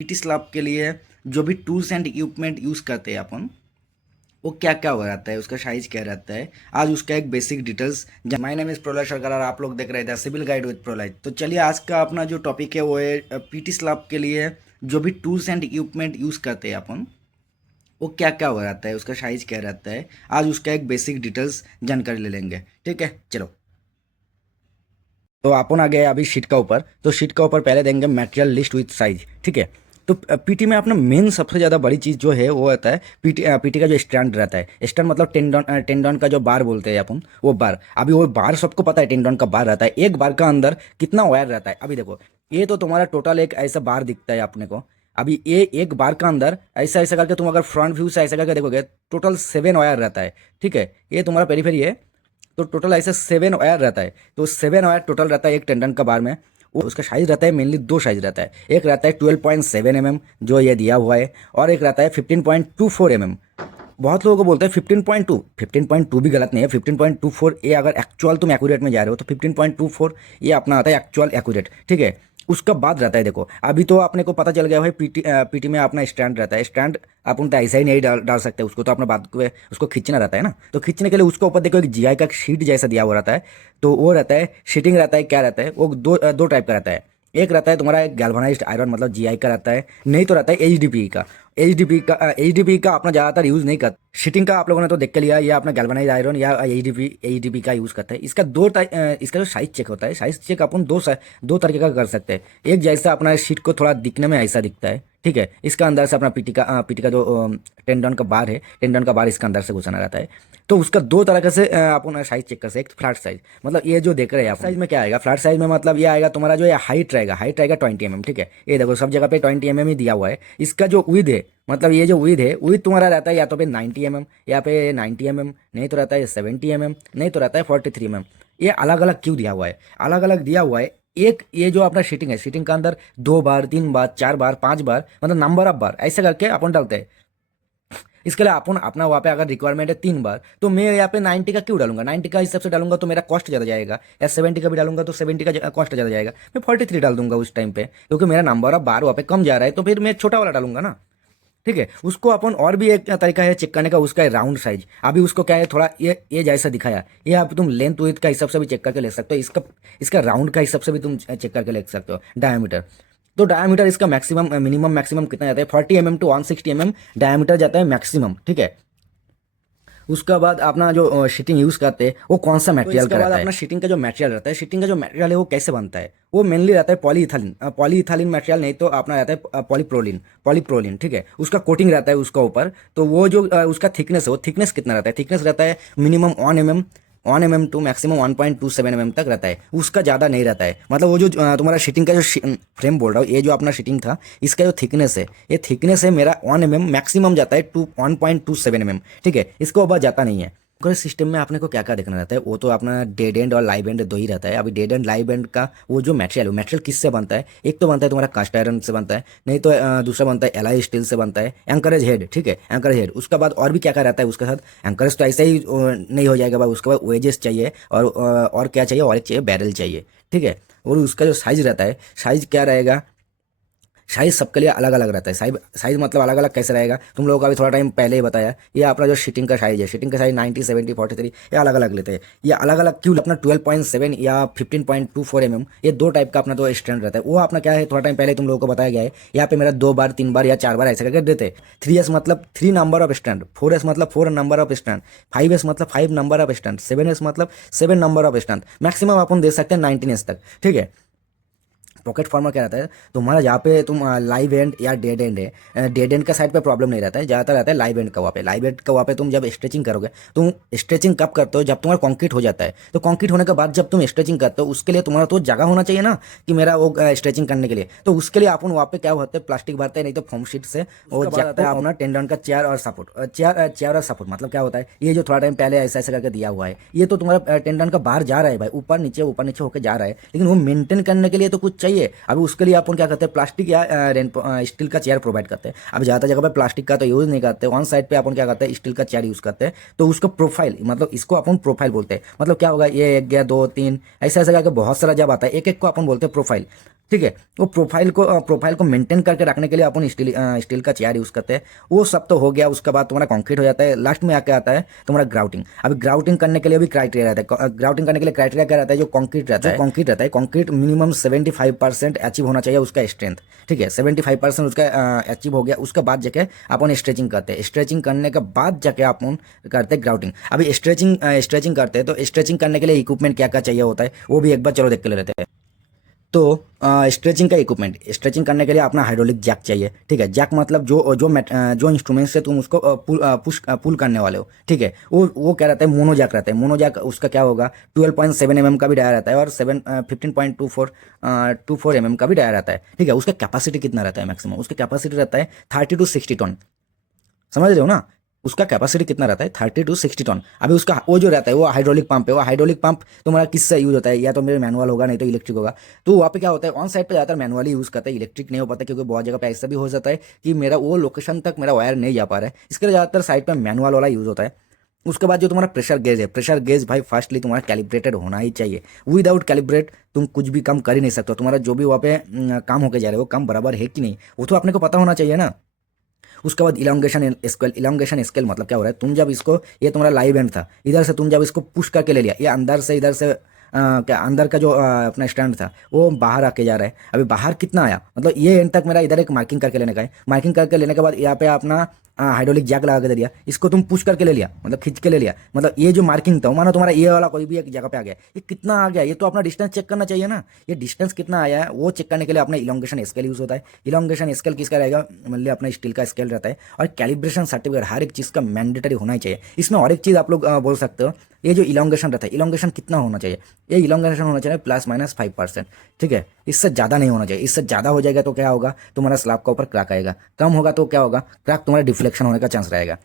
PT slab के लिए जो भी टूल्स एंड इक्विपमेंट यूज़ करते हैं अपन, वो क्या क्या हो रहता है, उसका साइज क्या रहता है, आज उसका एक basic details. My name is प्रलय सरकार और आप लोग देख रहे थे सिविल गाइड विद प्रलय। तो चलिए आज का अपना जो टॉपिक है वो है पीटी स्लैब के लिए जो भी टूल्स एंड इक्विपमेंट यूज़ करते हैं अपन, वो क्या क्या हो रहता है, उसका साइज क्या रहता है, आज उसका एक बेसिक डिटेल्स जानकारी ले लेंगे। ठीक है, चलो। तो अपन आ गए अभी शीट का ऊपर। तो शीट का ऊपर पहले देंगे मटेरियल लिस्ट विथ साइज। ठीक है। तो पीटी में अपना मेन सबसे ज़्यादा बड़ी चीज़ जो है वो होता है पीटी का जो स्टैंड रहता है। स्टैंड मतलब टेंडन का जो बार बोलते हैं अपन, वो बार। अभी वो बार सबको पता है, टेंडन का बार रहता है। एक बार का अंदर कितना वायर रहता है, अभी देखो। ये तो तुम्हारा टोटल एक ऐसा बार दिखता है अपने को। अभी ये एक बार का अंदर ऐसा ऐसा करके तुम अगर फ्रंट व्यू से ऐसा करके देखोगे, टोटल 7 वायर रहता है। ठीक है, ये तुम्हारा पेरीफेरी है। तो टोटल ऐसे 7 वायर रहता है। तो 7 वायर टोटल रहता है एक टेंडन का बार में। वो उसका साइज रहता है, मेनली दो साइज रहता है। एक रहता है 12.7 mm जो ये दिया हुआ है, और एक रहता है 15.24 mm। बहुत लोगों को बोलते हैं 15.2। 15.2 भी गलत नहीं है, 15.24 ये अगर एक्चुअल तुम एक्यूरेट में जा रहे हो तो 15.24 ये अपना आता है एक्चुअल एक्यूरेट। ठीक है। उसका बाद रहता है, देखो अभी तो अपने को पता चल गया भाई पीटी में अपना स्टैंड रहता है। स्टैंड अपन तो ऐसा ही नहीं डाल सकते उसको, तो अपना बात को उसको खींचना रहता है ना। तो खींचने के लिए उसके ऊपर देखो एक जीआई का शीट जैसा दिया हुआ रहता है। तो वो रहता है शीटिंग रहता है, क्या रहता है वो दो टाइप का रहता है। एक रहता है तुम्हारा एक गैल्वेनाइज्ड आयरन मतलब जीआई का रहता है, नहीं तो रहता है एचडीपी का। एचडीपी का अपना ज़्यादातर यूज़ नहीं करता। शीटिंग का आप लोगों ने तो देख के लिया, या अपना गैल्वेनाइज्ड आयरन या एचडीपी का यूज़ करता है। इसका इसका जो साइज चेक होता है, साइज चेक अपन दो तरीके का कर सकते हैं। एक जैसा अपना शीट को थोड़ा दिखने में ऐसा दिखता है। ठीक है, इसका अंदर से अपना पीटी का जो टेंडन का बार है, टेंडन का बार इसका अंदर से घुसाना रहता है। तो उसका दो तरह से अपन साइज चेक कर सकते हैं। एक फ्लैट साइज, मतलब ये जो देख रहे हैं आप, साइज में क्या आएगा फ्लैट साइज में, मतलब ये आएगा तुम्हारा जो हाइट रहेगा, 20 mm। ठीक है, ये देखो सब जगह पे 20 mm ही दिया हुआ है। इसका जो विद है, मतलब ये जो विद है, विद तुम्हारा रहता है या तो पे 90 mm, या पे 90 mm, नहीं तो रहता है 70 mm, नहीं तो रहता है 43 mm। ये अलग अलग क्यों दिया हुआ है, अलग अलग दिया हुआ है। एक ये जो अपना शीटिंग है, शीटिंग का अंदर 2 बार 3 बार 4 बार 5 बार मतलब नंबर ऑफ बार ऐसे करके अपन डालते हैं। इसके लिए अपन अपना वहाँ पे अगर रिक्वायरमेंट है 3 बार, तो मैं यहाँ पे 90 का क्यों डालूंगा, 90 का हिसाब से डालूंगा तो मेरा कॉस्ट ज़्यादा जाएगा। या 70 का भी डालूंगा तो 70 का कॉस्ट ज़्यादा जाएगा। मैं 43 डाल दूंगा उस टाइम पे, क्योंकि मेरा नंबर ऑफ बार वहाँ पे कम जा रहा है, तो फिर मैं छोटा वाला डालूंगा ना। ठीक है। उसको अपन और भी एक तरीका है चेक करने का, उसका है राउंड साइज। अभी उसको क्या है, थोड़ा ये जैसा दिखाया, ये आप तुम लेंथ विड्थ का हिसाब से भी चेक करके ले सकते हो। इसका राउंड का हिसाब से भी तुम चेक करके ले सकते हो। डायमीटर, तो डायमीटर इसका मैक्सिमम मिनिमम मैक्सिमम कितना जाता है, 40 mm to 160 mm डायमीटर जाता है मैक्सिमम। ठीक है। उसका बाद अपना जो शीटिंग यूज़ करते हैं वो कौन सा मटेरियल का रहता है। अपना शीटिंग का जो मटेरियल रहता है, शीटिंग का जो मटेरियल है वो कैसे बनता है, वो मेनली रहता है पॉलीइथालीन। पॉलीइथालीन मटेरियल नहीं तो अपना रहता है पॉलीप्रोलिन। ठीक है, उसका कोटिंग रहता है उसका ऊपर। तो वो जो उसका थिकनेस है, वो थिकनेस कितना रहता है, थिकनेस रहता है minimum 1 mm to maximum 1.27 mm तक रहता है। उसका ज़्यादा नहीं रहता है। मतलब वो जो तुम्हारा शीटिंग का जो फ्रेम बोल रहा हूँ, ये जो अपना शीटिंग था, इसका जो थिकनेस है, ये थिकनेस है मेरा 1 mm, मैक्सिमम जाता है 1.27 mm। ठीक है, इसको ऊपर जाता नहीं है। पूरे सिस्टम में आपने को क्या क्या देखना रहता है, वो तो अपना डेड एंड और लाइव एंड दो ही रहता है। अभी डेड एंड लाइव एंड का वो जो मटेरियल किससे बनता है, एक तो बनता है तुम्हारा कास्ट आयरन से बनता है, नहीं तो दूसरा बनता है एलआई स्टील से बनता है। एंकरेज हेड, ठीक है, एंकरेज हेड। उसका बाद और भी क्या क्या रहता है उसके साथ। एंकरेज तो ऐसे ही नहीं हो जाएगा भाई, उसके बाद वेजेस चाहिए, और क्या चाहिए, और एक चाहिए बैरल चाहिए। ठीक है। और उसका जो साइज रहता है, साइज क्या रहेगा, साइज सबके लिए अलग अलग रहता है। साइज साइज मतलब अलग अलग कैसे रहेगा, तुम लोगों का अभी थोड़ा टाइम पहले ही बताया। ये अपना जो शीटिंग का साइज है, शीटिंग का साइज 90 70 43 ये अलग अलग लेते हैं। ये अलग अलग क्यों, अपना 12.7 या 15.24 mm, ये दो टाइप का अपना तो स्टैंड रहता है। वो अपना क्या है, थोड़ा टाइम पहले तुम लोगों को बताया गया है। यहाँ पे मेरा 2 बार 3 बार या 4 बार ऐसे करके देते। 3S मतलब 3 नंबर ऑफ स्टैंड, 4S मतलब 4 नंबर ऑफ स्टैंड, 5S मतलब 5 नंबर ऑफ स्टैंड, 7S मतलब 7 नंबर ऑफ स्टैंड। मैक्सिमम अपन दे सकते हैं 19S तक। ठीक है। पॉकेट फार्मर क्या रहता है, तुम्हारा जहाँ पे तुम लाइव एंड या डेड एंड है, डेड एंड का साइड पे प्रॉब्लम नहीं रहता है, ज़्यादातर रहता है लाइव एंड का। वहाँ पे लाइव एंड का वहाँ पे तुम जब स्ट्रेचिंग करोगे, तुम स्ट्रेचिंग कब करते हो, जब तुम्हारा कॉन्क्रीट हो जाता है। तो कॉन्क्रीट होने के बाद जब तुम स्ट्रेचिंग करते हो, उसके लिए तुम्हारा तो जगह होना चाहिए ना, कि मेरा वो स्ट्रेचिंग करने के लिए। तो उसके लिए अपन वहाँ पे क्या होता है, प्लास्टिक भरते हैं, नहीं तो फोम शीट से वो जाता है अपना टेंडन का चेयर और सपोर्ट। चेयर और सपोर्ट मतलब क्या होता है, ये जो थोड़ा टाइम पहले ऐसा ऐसा करके दिया हुआ है, ये तो तुम्हारा टेंडन का बाहर जा रहा है भाई, ऊपर नीचे होकर जा रहा है, लेकिन वो मेंटेन करने के लिए तो कुछ चाहिए। अभी उसके लिए अपन क्या करते हैं, प्लास्टिक या स्टील का चेयर प्रोवाइड करते हैं। अब ज़्यादा जगह पे प्लास्टिक का तो यूज़ नहीं करते, वन साइड पे अपन क्या करते हैं, स्टील का चेयर यूज़ करते हैं। तो उसका प्रोफाइल, मतलब इसको अपन प्रोफाइल बोलते हैं। मतलब क्या होगा, ये 1 गया 2 3 ऐसा ऐसा करके बहुत सारा जब आता है, एक एक को अपन बोलते हैं प्रोफाइल। ठीक है। वो प्रोफाइल को मेंटेन करके रखने के लिए अपन स्टील का चेयर यूज़ करते हैं। वो सब तो हो गया, उसके बाद तुम्हारा कंक्रीट हो जाता है। लास्ट में आके आता है तुम्हारा ग्राउटिंग। अभी ग्राउटिंग करने के लिए भी क्राइटेरिया रहता है। ग्राउटिंग करने के लिए क्राइटेरिया क्या रहता है? जो कंक्रीट रहता है कंक्रीट मिनिमम 75% अचीव होना चाहिए उसका स्ट्रेंथ। ठीक है, 75% उसका अचीव हो गया, उसके बाद जाके अपन स्ट्रेचिंग करते हैं। स्ट्रेचिंग करने के बाद जाके अपन करते हैं ग्राउटिंग। अभी स्ट्रेचिंग करते हैं तो स्ट्रेचिंग करने के लिए इक्विपमेंट क्या क्या चाहिए होता है वो भी एक बार चलो देख के ले लेते हैं। तो स्ट्रेचिंग का इक्विपमेंट, स्ट्रेचिंग करने के लिए अपना हाइड्रोलिक जैक चाहिए। ठीक है, जैक मतलब जो इंस्ट्रूमेंट से तुम उसको पुल करने वाले हो। ठीक है, वो क्या रहता है? मोनो जैक रहता है। मोनो जैक उसका क्या होगा? 12.7 mm का भी डाया रहता है और 15.24 mm का भी डाया रहता है। ठीक है, उसका कैपेसिटी कितना रहता है? मैक्सिमम उसका कैपेसिटी रहता है 30 to 60 टन। समझ रहे हो ना? उसका कैपेसिटी कितना रहता है? 30 to 60 टन। अभी उसका वो जो रहता है वो हाइड्रोलिक पंप है। वो हाइड्रोलिक पंप तुम्हारा किससे यूज होता है? या तो मेरे मैनुअल होगा, नहीं तो इलेक्ट्रिक होगा। तो वहाँ पे क्या होता है? ऑन साइड पे ज़्यादातर मैनुअली यूज़ करते हैं, इलेक्ट्रिक नहीं हो पाता, क्योंकि बहुत जगह पे ऐसा भी हो जाता है कि मेरा वो लोकेशन तक मेरा वायर नहीं जा पा रहा है। इसके लिए ज़्यादातर साइड पर मैनुअल वाला यूज़ होता है। उसके बाद जो तुम्हारा प्रेशर गेज है, प्रेशर गेज भाई फर्स्टली तुम्हारा कैलिब्रेटेड होना ही चाहिए। विदाउट कैलिब्रेट तुम कुछ भी काम कर ही नहीं सकते हो। तुम्हारा जो भी वहाँ पे काम होके जा रहा है वो काम बराबर है कि नहीं, वो तो अपने को पता होना चाहिए ना। उसके बाद इलांगेशन स्केल मतलब क्या हो रहा है? तुम जब इसको, ये तुम्हारा लाइव एंड था, इधर से तुम जब इसको पुश करके ले लिया, ये अंदर से इधर से क्या अंदर का जो अपना स्टैंड था वो बाहर आके जा रहा है। अभी बाहर कितना आया? मतलब ये एंड तक मेरा इधर एक मार्किंग करके लेने का है। मार्किंग करके लेने के बाद यहाँ पे अपना हाइड्रोलिक जैक लगा के दे दिया, इसको तुम पुश करके ले लिया, मतलब खींच के ले लिया। मतलब ये जो मार्किंग था मानो तुम्हारा ये वाला कोई भी एक जगह पे आ गया, ये कितना आ गया? ये तो अपना डिस्टेंस चेक करना चाहिए ना। ये डिस्टेंस कितना आया है वो चेक करने के लिए अपना इलोंगेशन स्केल यूज होता है। इलोंगेशन स्केल किसका रहेगा? मतलब अपना स्टील का स्केल रहता है। और कैलिब्रेशन सर्टिफिकेट हर एक चीज़ का मैंडेटरी होना ही चाहिए। इसमें और एक चीज़ आप लोग बोल सकते हो, ये जो इलोंगेशन रहता है, इलोंगेशन कितना होना चाहिए? ये इलोंगेशन होना चाहिए ±5%। ठीक है, इससे ज़्यादा नहीं होना चाहिए। इससे ज़्यादा हो जाएगा तो क्या होगा? तुम्हारा स्लैब का ऊपर क्रैक आएगा। कम होगा तो क्या होगा? क्रैक तुम्हारा डिफ्लेक्शन होने का चांस रहेगा।